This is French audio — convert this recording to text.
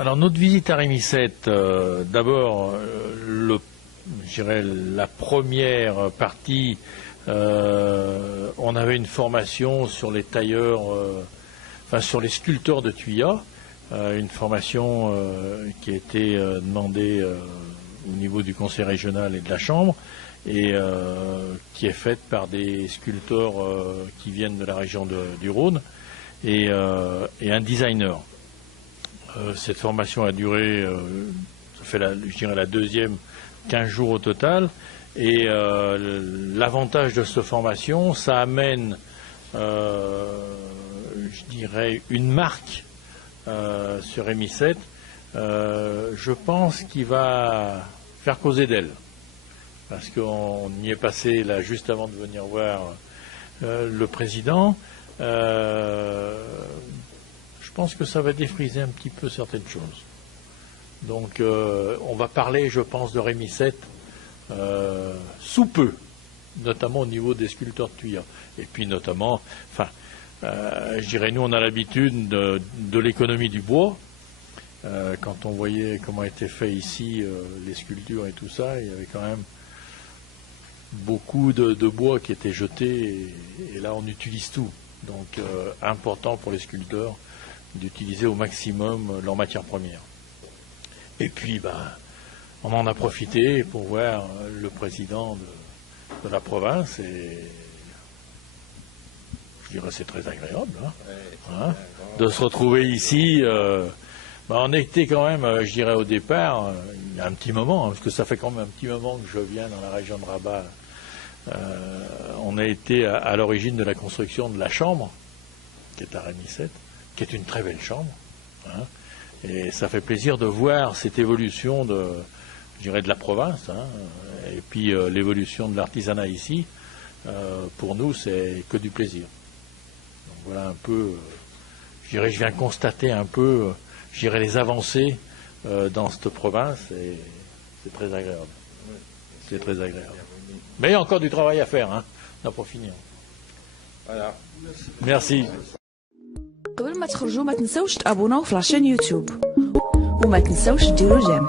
Alors notre visite à Rémisette, d'abord, je dirais la première partie, on avait une formation sur les tailleurs, sur les sculpteurs de tuyas, une formation qui a été demandée au niveau du conseil régional et de la Chambre, et qui est faite par des sculpteurs qui viennent de la région du Rhône, et un designer. Cette formation a duré, ça fait je dirais la deuxième, 15 jours au total. Et l'avantage de cette formation, ça amène, je dirais, une marque sur Rémisette, je pense qu'il va faire causer d'elle. Parce qu'on y est passé là juste avant de venir voir le président. Je pense que ça va défriser un petit peu certaines choses. Donc on va parler, je pense, de Rémisette sous peu, notamment au niveau des sculpteurs de tuyas. Et puis notamment, je dirais, nous on a l'habitude de l'économie du bois. Quand on voyait comment étaient faits ici les sculptures et tout ça, il y avait quand même beaucoup de bois qui était jeté, et là on utilise tout. Donc important pour les sculpteurs d'utiliser au maximum leurs matières premières. Et puis, on en a profité pour voir le président de la province, et je dirais c'est très agréable de se retrouver ici. On était quand même, je dirais au départ, il y a un petit moment, parce que ça fait quand même un petit moment que je viens dans la région de Rabat, on a été à l'origine de la construction de la chambre, qui est à Rémisette, qui est une très belle chambre, et ça fait plaisir de voir cette évolution je dirais, de la province, et puis l'évolution de l'artisanat ici. Pour nous, c'est que du plaisir. Donc voilà un peu, je dirais, je viens constater un peu, je dirais, les avancées dans cette province, et c'est très agréable. C'est très agréable. Mais il y a encore du travail à faire, on n'a pas fini. Voilà. Merci. قبل ما تخرجوا ما تنسوش تابوناو في لاشين يوتيوب وما تنسوش ديروا جيم.